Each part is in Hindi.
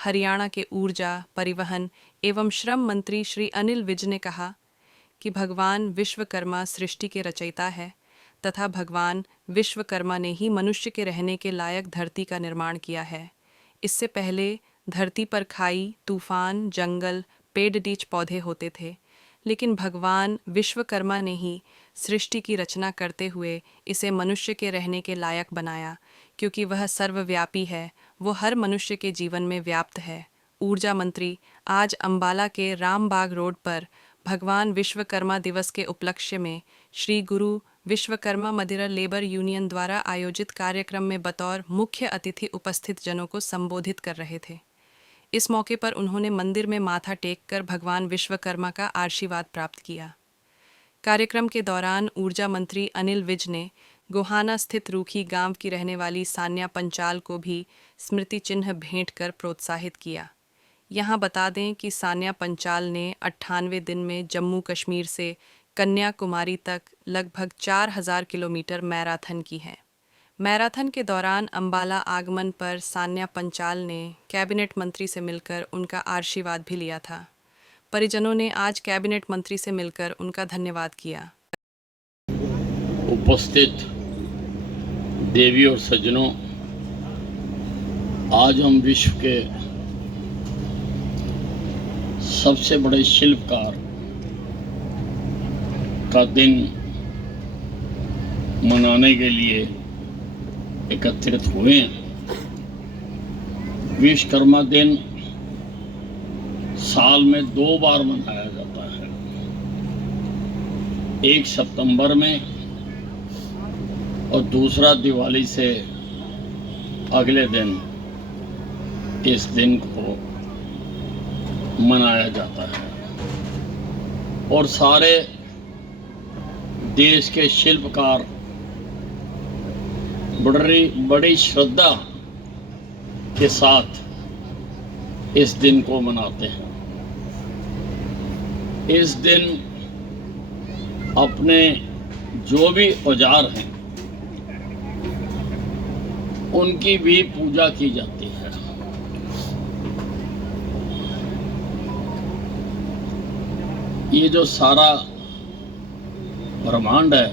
हरियाणा के ऊर्जा, परिवहन एवं श्रम मंत्री श्री अनिल विज ने कहा कि भगवान विश्वकर्मा सृष्टि के रचयिता है तथा भगवान विश्वकर्मा ने ही मनुष्य के रहने के लायक धरती का निर्माण किया है। इससे पहले धरती पर खाई, तूफान, जंगल, पेड़ नीच पौधे होते थे, लेकिन भगवान विश्वकर्मा ने ही सृष्टि की रचना करते हुए इसे मनुष्य के रहने के लायक बनाया, क्योंकि वह सर्वव्यापी है, वो हर मनुष्य के जीवन में व्याप्त है। ऊर्जा मंत्री आज अंबाला के रामबाग रोड पर भगवान विश्वकर्मा दिवस के उपलक्ष्य में श्री गुरु विश्वकर्मा मदिरा लेबर यूनियन द्वारा आयोजित कार्यक्रम में बतौर मुख्य अतिथि उपस्थित जनों को संबोधित कर रहे थे। इस मौके पर उन्होंने मंदिर में माथा टेककर भगवान विश्वकर्मा का आशीर्वाद प्राप्त किया। कार्यक्रम के दौरान ऊर्जा मंत्री अनिल विज ने गोहाना स्थित रूखी गांव की रहने वाली सान्या पंचाल को भी स्मृति चिन्ह भेंट कर प्रोत्साहित किया। यहाँ बता दें कि सान्या पंचाल ने 98 दिन में जम्मू कश्मीर से कन्याकुमारी तक लगभग 4000 किलोमीटर मैराथन की है। मैराथन के दौरान अंबाला आगमन पर सान्या पंचाल ने कैबिनेट मंत्री से मिलकर उनका आशीर्वाद भी लिया था। परिजनों ने आज कैबिनेट मंत्री से मिलकर उनका धन्यवाद किया। उपस्थित देवी और सज्जनों, आज हम विश्व के सबसे बड़े शिल्पकार का दिन मनाने के लिए एकत्रित हुए हैं। विश्वकर्मा दिन साल में 2 बार मनाया जाता है, 1 सितंबर में और दूसरा दिवाली से अगले दिन इस दिन को मनाया जाता है। और सारे देश के शिल्पकार बड़ी श्रद्धा के साथ इस दिन को मनाते हैं। इस दिन अपने जो भी औजार हैं उनकी भी पूजा की जाती है। ये जो सारा ब्रह्मांड है,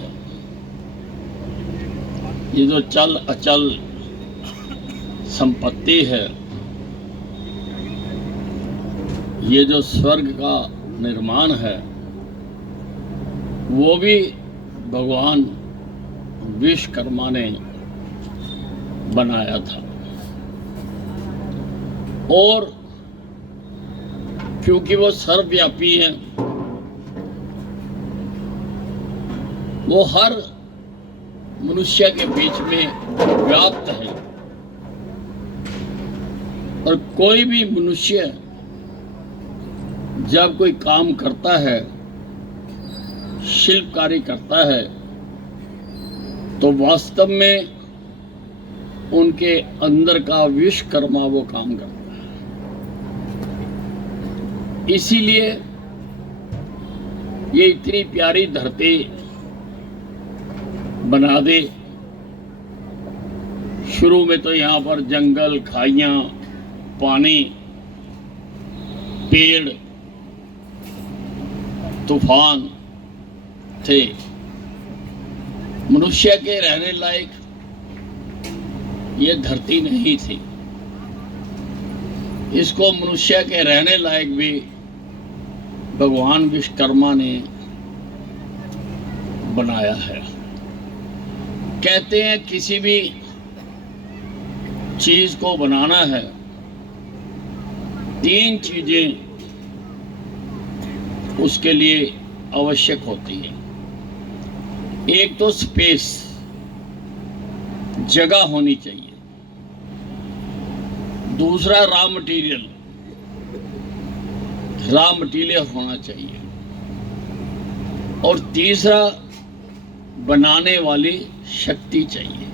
ये जो चल अचल संपत्ति है, ये जो स्वर्ग का निर्माण है, वो भी भगवान विश्वकर्मा ने बनाया था। और क्योंकि वो सर्वव्यापी है, वो हर मनुष्य के बीच में व्याप्त है। और कोई भी मनुष्य जब कोई काम करता है, शिल्पकारी करता है, तो वास्तव में उनके अंदर का विश्वकर्मा वो काम करता है। इसीलिए ये इतनी प्यारी धरती बना दे। शुरू में तो यहाँ पर जंगल, खाइयाँ, पानी, पेड़, तूफान थे। मनुष्य के रहने लायक ये धरती नहीं थी। इसको मनुष्य के रहने लायक भी भगवान विश्वकर्मा ने बनाया है। कहते हैं किसी भी चीज को बनाना है, 3 चीजें उसके लिए आवश्यक होती है। एक तो स्पेस, जगह होनी चाहिए। दूसरा रॉ मटेरियल होना चाहिए। और तीसरा बनाने वाली शक्ति चाहिए।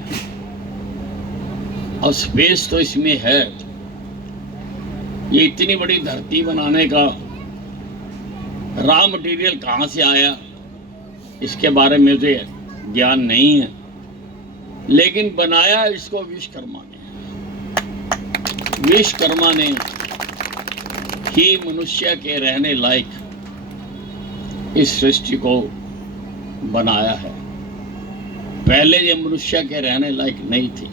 और स्पेस तो इसमें है। ये इतनी बड़ी धरती बनाने का रॉ मटेरियल कहाँ से आया, इसके बारे में मुझे ज्ञान नहीं है, लेकिन बनाया इसको विश्वकर्मा ने ही मनुष्य के रहने लायक इस सृष्टि को बनाया है। पहले ये मनुष्य के रहने लायक नहीं थी।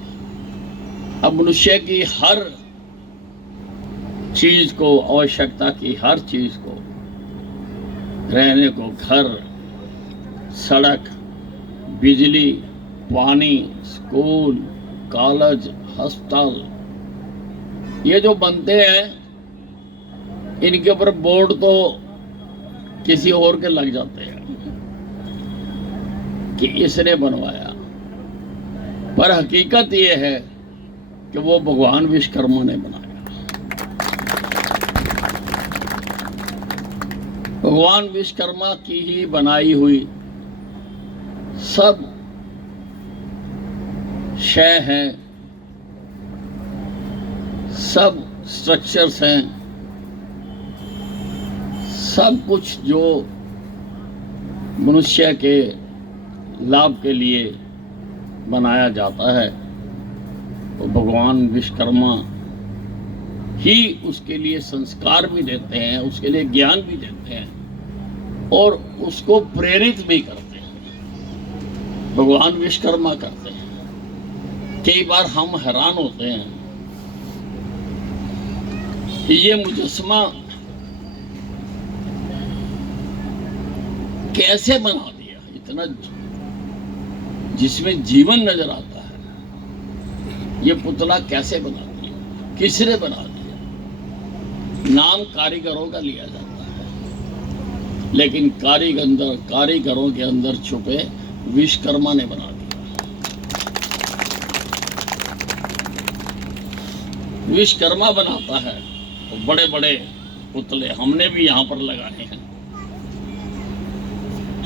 अब मनुष्य की हर चीज को, आवश्यकता की हर चीज को, रहने को घर, सड़क, बिजली, पानी, स्कूल, कॉलेज, अस्पताल, ये जो बनते हैं इनके ऊपर बोर्ड तो किसी और के लग जाते हैं कि इसने बनवाया, पर हकीकत ये है कि वो भगवान विश्वकर्मा ने बनाया। भगवान विश्वकर्मा की ही बनाई हुई सब शय हैं, सब स्ट्रक्चर्स हैं, सब कुछ जो मनुष्य के लाभ के लिए बनाया जाता है, तो भगवान विश्वकर्मा ही उसके लिए संस्कार भी देते हैं, उसके लिए ज्ञान भी देते हैं और उसको प्रेरित भी करते हैं। भगवान विश्वकर्मा करते हैं। कई बार हम हैरान होते हैं कि ये मुजस्समा कैसे बना दिया, इतना जिसमें जीवन नजर आता है, ये पुतला कैसे बना दिया, किसने बना दिया। नाम कारीगरों का लिया जाता है, लेकिन कारीगरों के अंदर छुपे विश्वकर्मा ने बना दिया। विश्वकर्मा बनाता है तो बड़े बड़े पुतले हमने भी यहाँ पर लगाए हैं।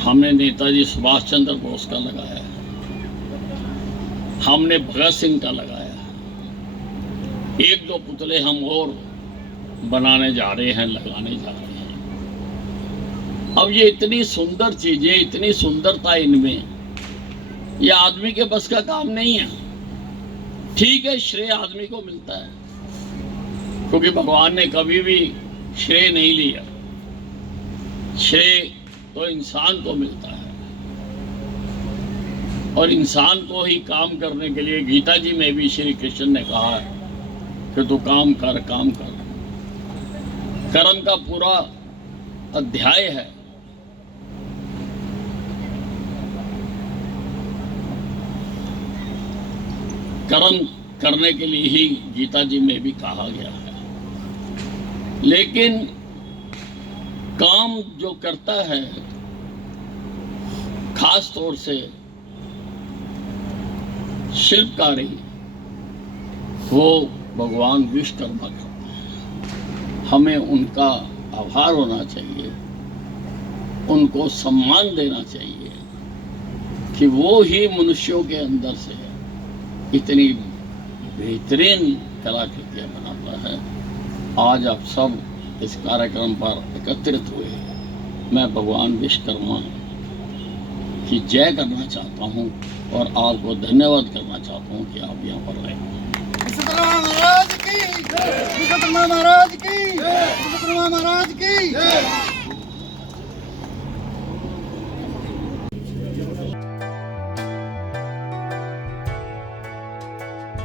हमने नेताजी सुभाष चंद्र बोस का लगाया है, हमने भगत सिंह का लगाया है, एक दो पुतले हम और बनाने जा रहे हैं, लगाने जा रहे हैं। अब ये इतनी सुंदर चीजें, इतनी सुंदरता इनमें, ये आदमी के बस का काम नहीं है। ठीक है, श्रेय आदमी को मिलता है, क्योंकि भगवान ने कभी भी श्रेय नहीं लिया। श्रेय तो इंसान को मिलता है, और इंसान को ही काम करने के लिए गीता जी में भी श्री कृष्ण ने कहा कि तू काम कर, काम कर। कर्म का पूरा अध्याय है। कर्म करने के लिए ही गीता जी में भी कहा गया है। लेकिन काम जो करता है, खास तौर से शिल्पकारी, वो भगवान विश्वकर्मा करता है। हमें उनका आभार होना चाहिए, उनको सम्मान देना चाहिए कि वो ही मनुष्यों के अंदर से इतनी बेहतरीन कलाकृतियां बनाता है। आज आप सब इस कार्यक्रम पर एकत्रित हुए, मैं भगवान विश्वकर्मा की जय करना चाहता हूं और आपको धन्यवाद करना चाहता हूं कि आप यहाँ पर रहे। महाराज की, महाराज की, महाराज की।